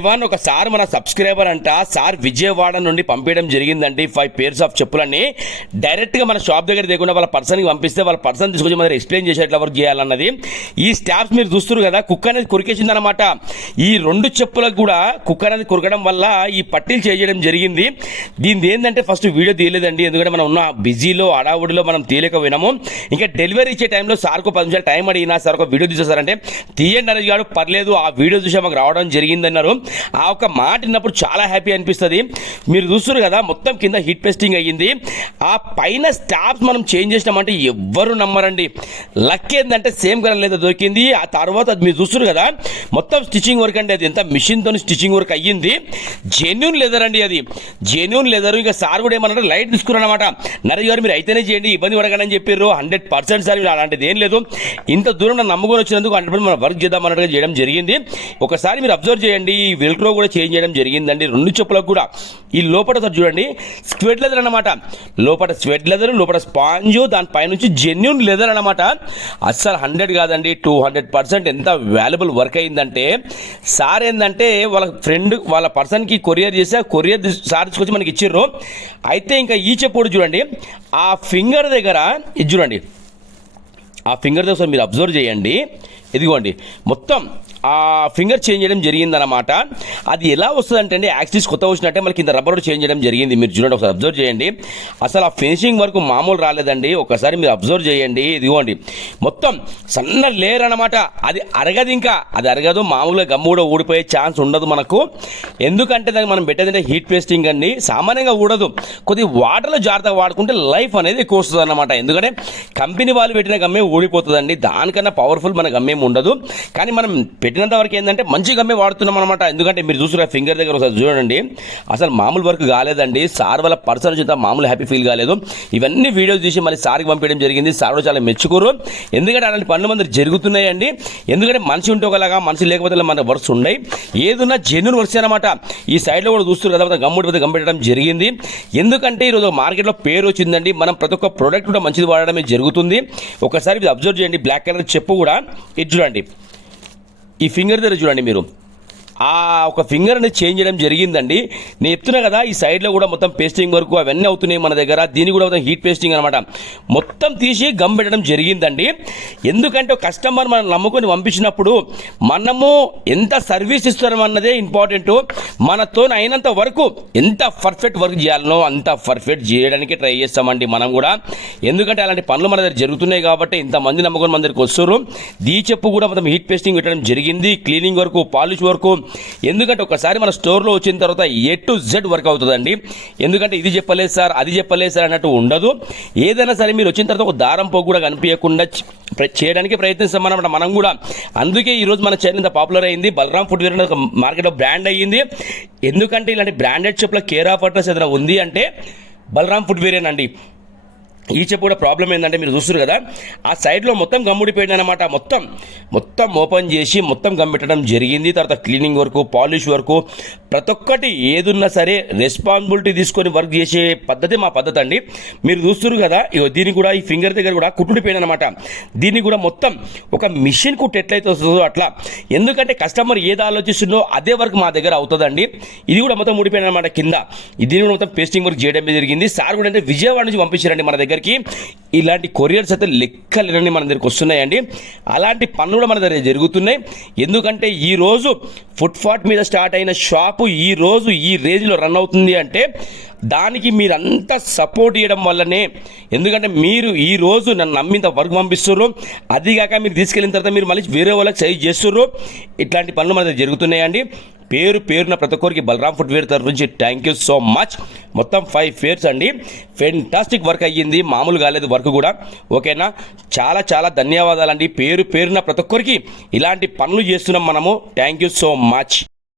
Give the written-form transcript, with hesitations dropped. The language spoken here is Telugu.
ఇవన్ ఒకసారి మన సబ్స్క్రైబర్ అంట సార్ విజయవాడ నుండి పంపించడం జరిగిందండి 5 pairs ఆఫ్ చెప్పులని డైరెక్ట్గా మన షాప్ దగ్గర దగ్గర వాళ్ళ పర్సన్కి పంపిస్తే వాళ్ళ పర్సన్ తీసుకొచ్చి మన ఎక్స్ప్లెయిన్ చేసి ఎట్లా వర్క్ చేయాలన్నది. ఈ స్టాప్స్ మీరు చూస్తున్నారు కదా, కుక్క అనేది కొరికేసింది అనమాట. ఈ 2 చెప్పులకు కూడా కుక్క అనేది కొరకడం వల్ల ఈ పట్టీలు చేయడం జరిగింది. దీనిది ఏంటంటే ఫస్ట్ వీడియో తీయలేదండి, ఎందుకంటే మనం ఉన్న బిజీలో అడావుడిలో మనం తీయలేకపోయినాము. ఇంకా డెలివరీ ఇచ్చే టైంలో సార్కు 10 నిమిషాలు టైం అడిగినా సార్ ఒక వీడియో తీసేసారంటే తీయండి అనేది కాదు, పర్లేదు ఆ వీడియో చూసి మాకు రావడం జరిగిందన్నారు. ఆ ఒక మాట విన్నప్పుడు చాలా హ్యాపీ అనిపిస్తుంది. మీరు చూస్తున్నారు కదా, మొత్తం కింద హీట్ పేస్టింగ్ అయ్యింది. ఆ పైన స్టాప్స్ మనం చేంజ్ చేసినామంటే ఎవ్వరు నమ్మరండి. లక్ ఏంటంటే సేమ్ కలర్ లేదా దొరికింది. ఆ తర్వాత మీరు చూస్తున్నారు కదా, మొత్తం స్టిచ్చింగ్ వర్క్ అండి. అది ఎంత మిషన్తో స్టిచ్చింగ్ వర్క్ అయ్యింది. జెన్యూన్ లెదర్ అండి, అది జెన్యూన్ లెదర్. ఇంకా సార్ కూడా ఏమన్నారు, లైట్ తీసుకున్నారనమాట. నరేష్ గారు మీరు అయితేనే చేయండి, ఇబ్బంది పడకండి అని చెప్పారు. 100% సార్ అలాంటిది ఏం లేదు. ఇంత దూరం నన్ను నమ్ముకొని వచ్చినందుకు 100% మనం వర్క్ చేద్దాం అన్నట్టుగా చేయడం జరిగింది. ఒకసారి మీరు అబ్జర్వ్ చేయండి, వెల్క్రో కూడా చేంజ్ చేయడం జరిగిందండి 2 చెప్పులకు కూడా. ఈ లోపల చూడండి స్వెట్ లెదర్ అనమాట, లోపల స్వెట్ లెదర్, లోపల స్పాంజ్, దానిపై నుంచి జెన్యూన్ లెదర్ అనమాట. అస్సలు 100 కాదండి 200% ఎంత వాల్యుబుల్ వర్క్ అయిందంటే, సార్ ఏంటంటే వాళ్ళ ఫ్రెండ్ వాళ్ళ పర్సన్కి కొరియర్ చేసి ఆ కొరియర్ సార్ తీసుకొచ్చి మనకి ఇచ్చిర్రు. అయితే ఇంకా ఈ చెప్పు చూడండి, ఆ ఫింగర్ దగ్గర ఇది చూడండి, ఆ ఫింగర్ దగ్గర మీరు అబ్జర్వ్ చేయండి. ఇదిగోండి మొత్తం ఆ ఫింగర్ చేంజ్ చేయడం జరిగిందనమాట. అది ఎలా వస్తుందంటే అండి, యాక్సిస్ కొత్త వచ్చినట్టే మనకి ఇంత రబ్బర్ చేంజ్ చేయడం జరిగింది. మీరు చూడండి, ఒకసారి అబ్జర్వ్ చేయండి. అసలు ఆ ఫినిషింగ్ వరకు మామూలు రాలేదండి. ఒకసారి మీరు అబ్జర్వ్ చేయండి. ఇదిగోండి మొత్తం సన్న లేయర్ అనమాట. అది అరగదు, ఇంకా అది అరగదు. మామూలుగా గమ్ము కూడా ఊడిపోయే ఛాన్స్ ఉండదు మనకు. ఎందుకంటే దానికి మనం పెట్టేదంటే హీట్ పేస్టింగ్ అండి, సామాన్యంగా ఊడదు. కొద్ది వాటర్లో జాగ్రత్తగా వాడుకుంటే లైఫ్ అనేది ఎక్కువ వస్తుంది అనమాట. ఎందుకంటే కంపెనీ వాళ్ళు పెట్టిన గమ్మే ఊడిపోతుందండి, దానికన్నా పవర్ఫుల్ మన గమ్మేం ఉండదు. కానీ మనం పెట్టినంత వరకు ఏంటంటే మంచి గమ్మే వాడుతున్నాం అనమాట. ఎందుకంటే మీరు చూసిన ఫింగర్ దగ్గర ఒకసారి చూడండి, అసలు మామూలు వర్క్ కాలేదండి. సార్ వాళ్ళ పర్సన్ చేత మామూలు హ్యాపీ ఫీల్ కాలేదు. ఇవన్నీ వీడియోస్ తీసి మళ్ళీ సార్కి పంపించడం జరిగింది. సార్ కూడా చాలా మెచ్చుకోరు. ఎందుకంటే అలాంటి పనులు మంది జరుగుతున్నాయండి. ఎందుకంటే మనిషి ఉంటే ఒకలాగా, మనిషి లేకపోతే మన వర్క్స్ ఉన్నాయి. ఏదున్నా జెన్యూన్ వర్క్స్ అనమాట. ఈ సైడ్లో కూడా చూస్తున్నారు కదా, గమ్ముడిపోతే గమ్ పెట్టడం జరిగింది. ఎందుకంటే ఈరోజు మార్కెట్లో పేరు వచ్చిందండి. మనం ప్రతి ఒక్క ప్రోడక్ట్ కూడా మంచిది వాడడమే జరుగుతుంది. ఒకసారి అబ్జర్వ్ చేయండి, బ్లాక్ కలర్ చెప్పు కూడా ఇది చూడండి, ఈ ఫింగర్ దగ్గర చూడండి మీరు, ఆ ఒక ఫింగర్ అనేది చేంజ్ చేయడం జరిగిందండి. నేను చెప్తున్నా కదా, ఈ సైడ్లో కూడా మొత్తం పేస్టింగ్ వరకు అవన్నీ అవుతున్నాయి మన దగ్గర. దీన్ని కూడా మొత్తం హీట్ పేస్టింగ్ అనమాట. మొత్తం తీసి గమ్ పెట్టడం జరిగిందండి. ఎందుకంటే కస్టమర్ మనం నమ్ముకొని పంపించినప్పుడు మనము ఎంత సర్వీస్ ఇస్తామన్నదే ఇంపార్టెంట్. మనతో అయినంత వరకు ఎంత పర్ఫెక్ట్ వర్క్ చేయాలనో అంత పర్ఫెక్ట్ చేయడానికి ట్రై చేస్తామండి మనం కూడా. ఎందుకంటే అలాంటి పనులు మన దగ్గర జరుగుతున్నాయి కాబట్టి ఇంతమంది నమ్ముకొని మన దగ్గరికి వస్తారు. దీ చెప్పు కూడా మొత్తం హీట్ పేస్టింగ్ పెట్టడం జరిగింది, క్లీనింగ్ వరకు, పాలిష్ వరకు. ఎందుకంటే ఒకసారి మన స్టోర్లో వచ్చిన తర్వాత A to Z వర్క్ అవుతుందండి. ఎందుకంటే ఇది చెప్పలేదు సార్, అది చెప్పలేదు సార్ అన్నట్టు ఉండదు. ఏదైనా సరే మీరు వచ్చిన తర్వాత ఒక దారం పోగు కూడా కనిపించకుండా చేయడానికి ప్రయత్నిస్తాం అన్నమాట మనం కూడా. అందుకే ఈరోజు మన ఛానల్ ఇంత పాపులర్ అయింది. బలరాం ఫుట్వేర్ అనేది ఒక మార్కెట్లో బ్రాండ్ అయ్యింది. ఎందుకంటే ఇలాంటి బ్రాండెడ్ చెప్పుల కేర్ ఆఫ్ అడ్రస్ ఏదైనా ఉంది అంటే బలరాం ఫుట్వేరేనండి. ఈ చెప్పు కూడా ప్రాబ్లం ఏంటంటే మీరు చూస్తారు కదా, ఆ సైడ్లో మొత్తం గమ్ముడిపోయింది అనమాట. మొత్తం ఓపెన్ చేసి మొత్తం గమ్మెట్టడం జరిగింది. తర్వాత క్లీనింగ్ వరకు, పాలిష్ వరకు, ప్రతి ఒక్కటి ఏదున్నా సరే రెస్పాన్సిబిలిటీ తీసుకొని వర్క్ చేసే పద్ధతి మా పద్ధతి అండి. మీరు చూస్తారు కదా, దీనికి కూడా ఈ ఫింగర్ దగ్గర కూడా కుట్టుడిపోయింది అనమాట. దీన్ని కూడా మొత్తం ఒక మిషన్ కుట్టు ఎట్లయితే వస్తుందో అట్లా. ఎందుకంటే కస్టమర్ ఏది ఆలోచిస్తుందో అదే వర్క్ మా దగ్గర అవుతుందండి. ఇది కూడా మొత్తం ఊడిపోయింది అనమాట కింద. దీన్ని కూడా మొత్తం పేస్టింగ్ వర్క్ చేయడం జరిగింది. సార్ కూడా అంటే విజయవాడ నుంచి పంపించారండి మన దగ్గరికి. ఇలాంటి కొరియర్స్ అయితే లెక్కలేనని మన దగ్గరికి వస్తున్నాయండి. అలాంటి పనులు కూడా మన దగ్గర జరుగుతున్నాయి. ఎందుకంటే ఈ రోజు ఫుట్పాత్ మీద స్టార్ట్ అయిన షాపు ఈ రోజు ఈ రేంజ్లో రన్ అవుతుంది అంటే దానికి మీరంతా సపోర్ట్ చేయడం వల్లనే. ఎందుకంటే మీరు ఈ రోజు నన్ను నమ్మింత వర్క్ పంపిస్తున్నారు, అదిగాక మీరు తీసుకెళ్ళిన తర్వాత మీరు మళ్ళీ వేరే వాళ్ళకి సైజ్ చేస్తున్నారు. ఇట్లాంటి పనులు మన దగ్గర జరుగుతున్నాయండి. పేరున ప్రతి ఒక్కరికి బలరాం ఫుట్వేర్ తరఫు నుంచి థ్యాంక్ యూ సో మచ్. మొత్తం 5 pairs అండి. ఫెంటాస్టిక్ వర్క్ అయ్యింది, మామూలు కాలేదు వర్క్ కూడా. ఓకేనా, చాలా ధన్యవాదాలండి. పేరున ప్రతి ఒక్కరికి ఇలాంటి పనులు చేస్తున్నాం మనము. Thank you so much.